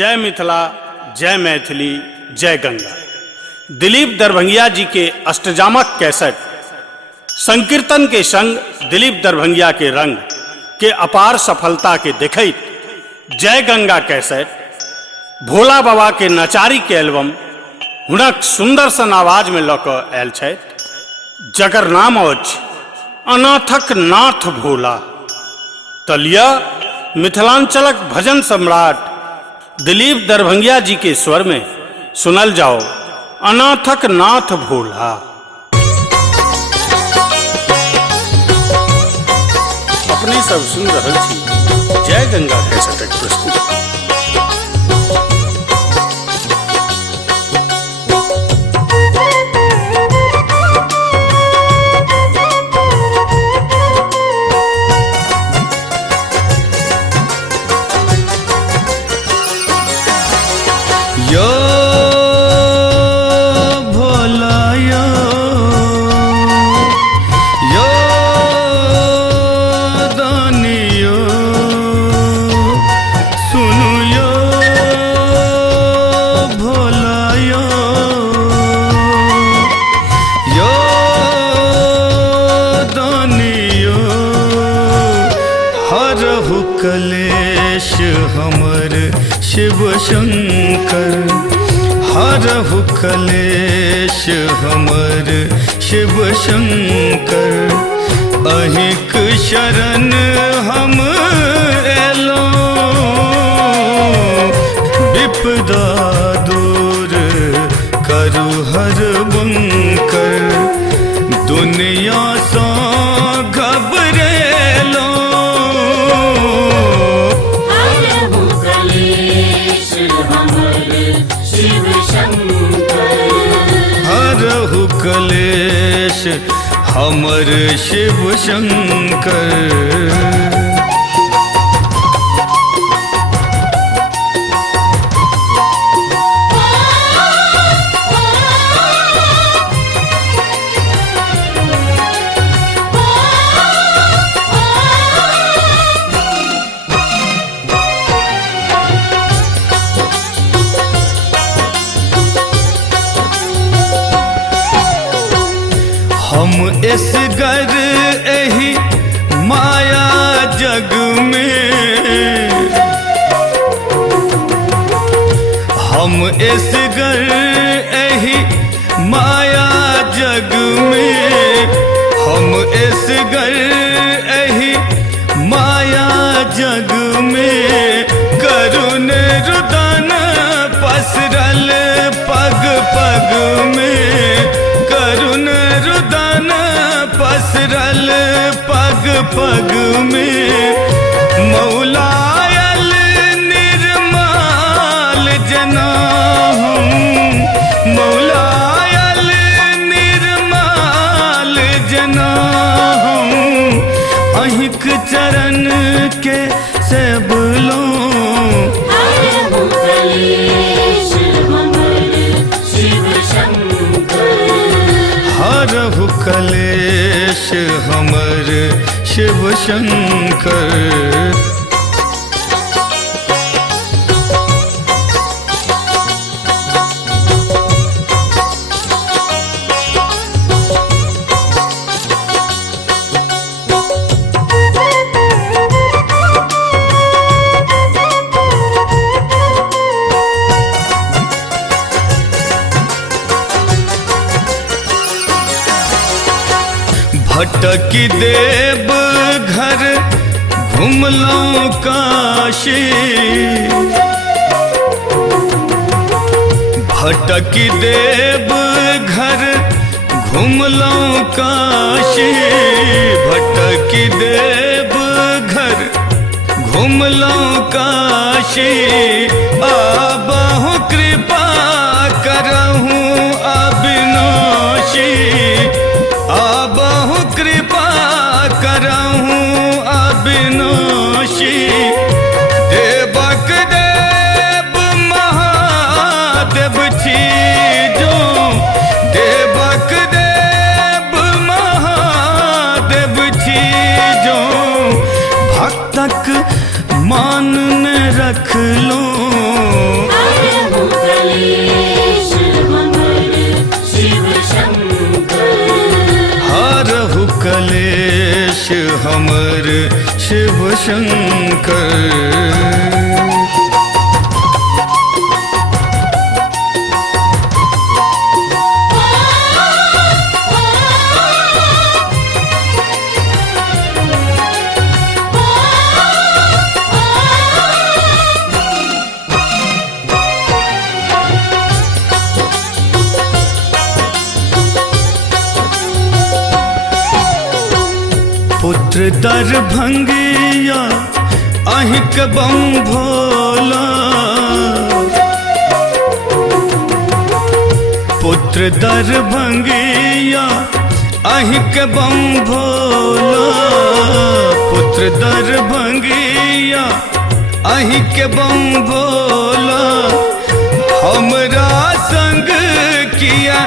जय मिथिला, जय मैथिली, जय गंगा। दिलीप दरभंगिया जी के अष्टजामक कैसेट संकीर्तन के संग दिलीप दरभंगिया के रंग के अपार सफलता के देखैत जय गंगा कैसेट भोला बाबा के नचारी के एल्बम हुनक सुंदर सन आवाज में लऽ कऽ आयल छथि, जकर नाम अछि अनाथक नाथ भोला। तलिया मिथिलांचलक भजन सम्राट दिलीप दरभंगिया जी के स्वर में सुनल जाओ अनाथक नाथ भोला। अपने सब सुन रहल छी जय गंगा कैसेटक प्रस्तुति। यो भोला यो दानियो सुनु यो भोला यो दानियो हरहु कलेश हमर शिव शंकर, हरहु कलेश हमर शिव शंकर। अहिक शरण हम एलो विपदा दूर करु हर बंकर। दुनिया सा घबरेलो हरहु कलेश हमर शिव शंकर। हम इस घर एही माया जग में, हम इस घर एही माया जग में, हम इस घर एही माया जग में। करुण रुदन पसरल पग पग में, करुण रुदन पसरल पग पग में। मौलायल निर्माल जना हम, मौलायल निर्माल जना हम। अहिक चरण के सेबलो हरहु कलेश हमर शिव शंकर। भटकी देव घर घुमलौं काशी, भटकी देव घर घुमलौं काशी, भटकी देव घर घुमलौं काशी। आबहु कृपा करहु अविनाशी, आबहु कृपा करहु अविनाशी। देवक देव महादेव छी जो, देवक देव महादेव छी जो। भक्तक मान न रख लो हमर शिव शंकर। पुत्र दरभंगिया अहिक बम भोला, पुत्र दरभंगिया अहिक बम भोला, पुत्र दरभंगिया अहिक बम भोला। हमरा संग किया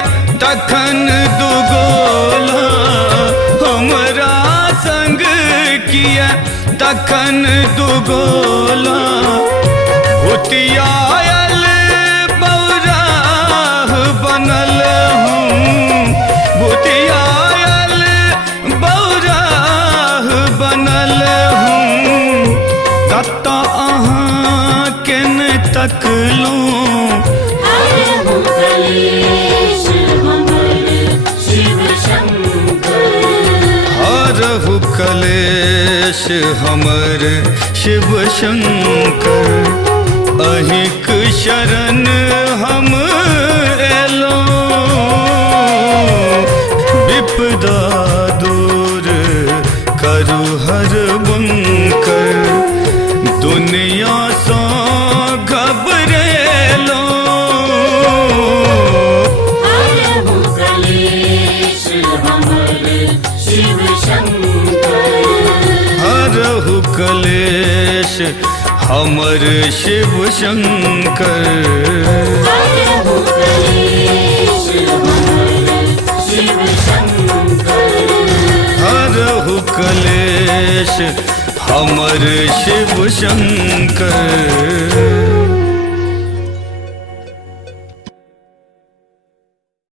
तखन दुगोला, हमरा संग किया तखन दुगोला। भूतियायल बौराह बनल हूँ, भूतियायल बौराह बनल हूँ। कतऽ अहाँ केने तकलूँ, हरहु कलेश हमर शिव शंकर। अहिक शरण हम एलौं, विपदा दूर करु हर बंकर। दुनिया सँ घबरेलौं, हरहु कलेश हमर शिव शंकर। हरहु कलेश हमर शिव शंकर।